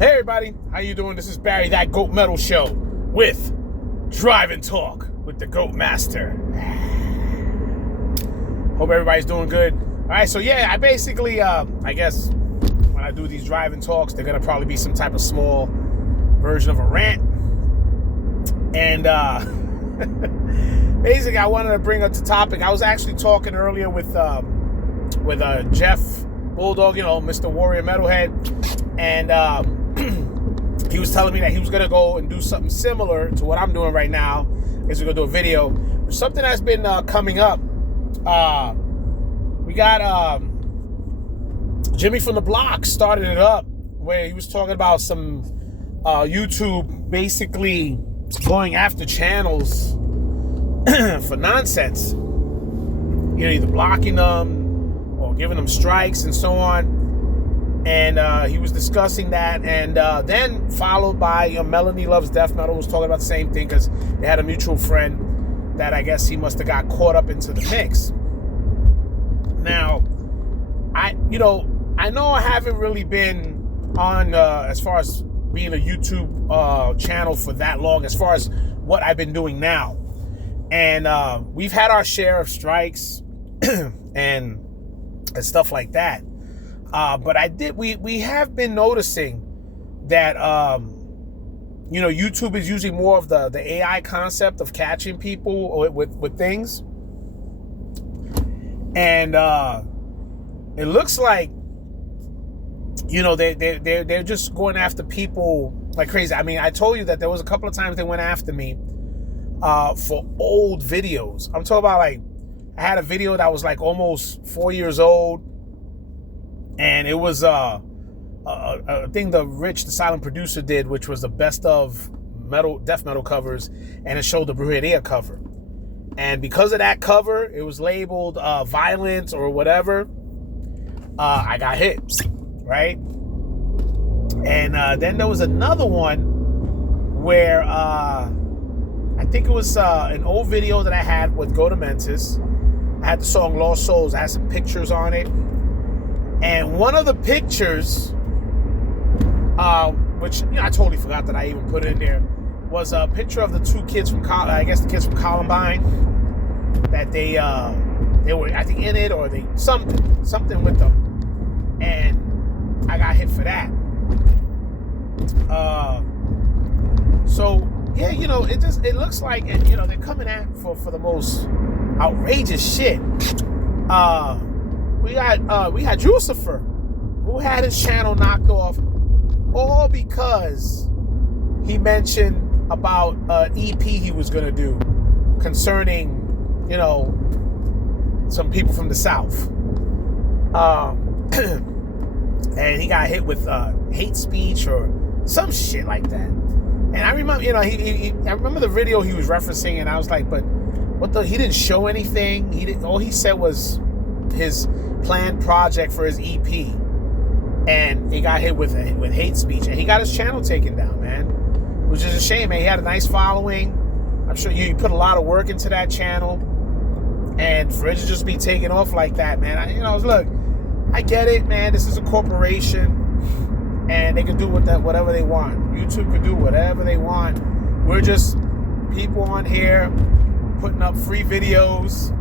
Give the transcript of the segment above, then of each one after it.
Hey everybody, how you doing? This is Barry, that Goat Metal Show with Drive and Talk with the Goat Master. Hope everybody's doing good. All right, so yeah, I basically, I guess when I do these Drive and Talks, they're gonna probably be some type of small version of a rant. And basically, I wanted to bring up the topic. I was actually talking earlier with Jeff Bulldog, Mr. Warrior Metalhead, and he was telling me that he was going to go and do something similar to what I'm doing right now. I guess we're going to do a video. Something that's been coming up. We got Jimmy from the Block started it up, where he was talking about some YouTube basically going after channels for nonsense. Either blocking them or giving them strikes and so on. And he was discussing that, and then followed by Melanie Loves Death Metal was talking about the same thing, because they had a mutual friend that I guess he must have got caught up into the mix. Now, I know I haven't really been on as far as being a YouTube channel for that long, as far as what I've been doing now, and we've had our share of strikes and stuff like that. But we have been noticing that, YouTube is using more of the AI concept of catching people with things. And, it looks like, they're just going after people like crazy. I mean, I told you that there was a couple of times they went after me, for old videos. I'm talking about, like, I had a video that was like almost 4 years old. And it was a thing the silent producer, did, which was the best of death metal covers, and it showed the Brujeria cover. And because of that cover, it was labeled violent or whatever. I got hit, right? And then there was another one where I think it was an old video that I had with Go to Mentis. I had the song Lost Souls. I had some pictures on it. And one of the pictures, which I totally forgot that I even put it in there, was a picture of the two kids from the kids from Columbine, that they were, I think, in it, or they something with them, and I got hit for that. So yeah, it looks like they're coming at for the most outrageous shit. We had Jucifer, who had his channel knocked off, all because he mentioned about an EP he was going to do concerning, some people from the South. And he got hit with hate speech or some shit like that. And I remember, I remember the video he was referencing, and I was like, but he didn't show anything. All he said was his planned project for his EP, and he got hit with hate speech, and he got his channel taken down, man, which is a shame, man. He had a nice following. I'm sure you put a lot of work into that channel, and for it to just be taken off like that, man, look, I get it, man. This is a corporation, and they can do whatever they want. YouTube can do whatever they want. We're just people on here putting up free videos,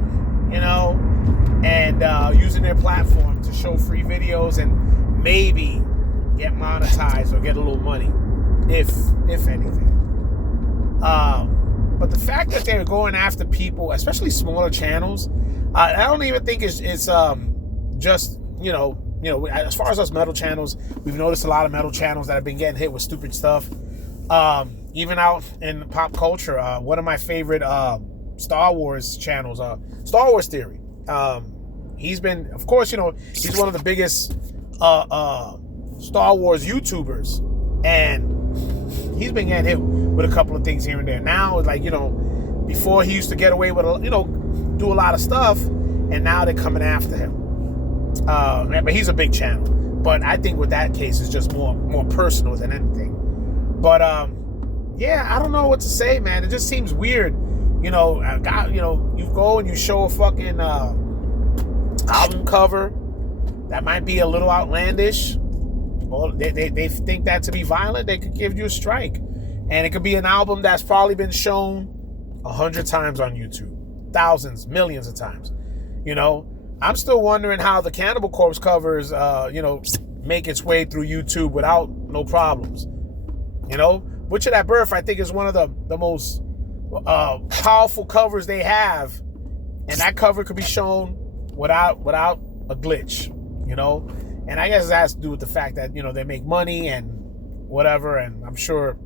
and using their platform to show free videos and maybe get monetized or get a little money, if anything. But the fact that they're going after people, especially smaller channels, I don't even think it's just as far as us metal channels, we've noticed a lot of metal channels that have been getting hit with stupid stuff. Even out in pop culture, one of my favorite Star Wars channels, Star Wars Theory. He's been, of course, he's one of the biggest Star Wars YouTubers, and he's been getting hit with a couple of things here and there. Now, like, before he used to get away with, do a lot of stuff, and now they're coming after him. But he's a big channel. But I think with that case, it's just more personal than anything. But yeah, I don't know what to say, man. It just seems weird. You go and you show a fucking album cover that might be a little outlandish, well, they think that to be violent, they could give you a strike. And it could be an album that's probably been shown 100 times on YouTube, thousands, millions of times. You know, I'm still wondering how the Cannibal Corpse covers, make its way through YouTube without no problems. You know, Butcher That Birth, I think, is one of the most powerful covers they have, and that cover could be shown without a glitch. You know, and I guess it has to do with the fact that they make money and whatever, and I'm sure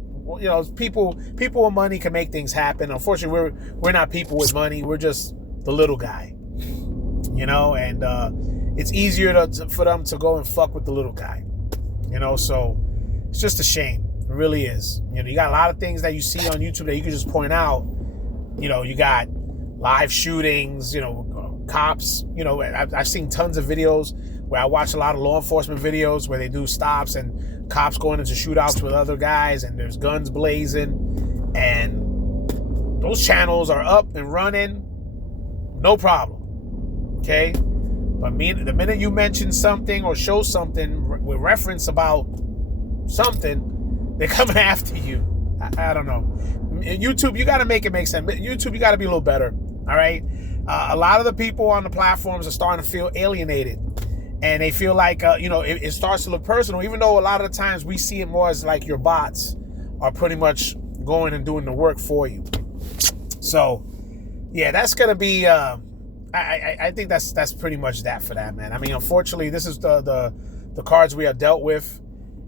people with money can make things happen. Unfortunately, we're not people with money. We're just the little guy. And it's easier for them to go and fuck with the little guy. So it's just a shame. It really is. You got a lot of things that you see on YouTube that you can just point out. You got live shootings, cops. I've seen tons of videos where I watch a lot of law enforcement videos where they do stops and cops going into shootouts with other guys and there's guns blazing, and those channels are up and running, no problem. Okay? But the minute you mention something or show something with reference about something, they're coming after you. I don't know. YouTube, you got to make it make sense. YouTube, you got to be a little better. All right? A lot of the people on the platforms are starting to feel alienated. And they feel like, it starts to look personal, even though a lot of the times we see it more as like your bots are pretty much going and doing the work for you. So, yeah, that's going to be, I think that's pretty much that for that, man. I mean, unfortunately, this is the cards we are dealt with.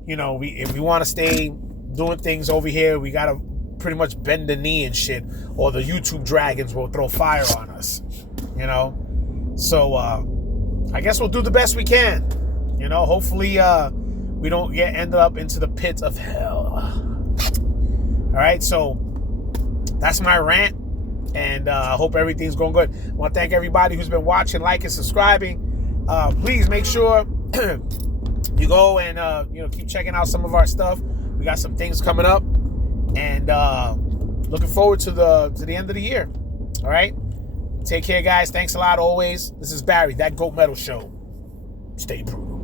If we want to stay doing things over here, we got to pretty much bend the knee and shit, or the YouTube dragons will throw fire on us, So, I guess we'll do the best we can. Hopefully we don't end up into the pit of hell. All right, so that's my rant, and I hope everything's going good. I want to thank everybody who's been watching, liking, subscribing. Please make sure you go and keep checking out some of our stuff. We got some things coming up, and looking forward to the end of the year. All right. Take care, guys. Thanks a lot always. This is Barry, That Goat Metal Show. Stay brutal.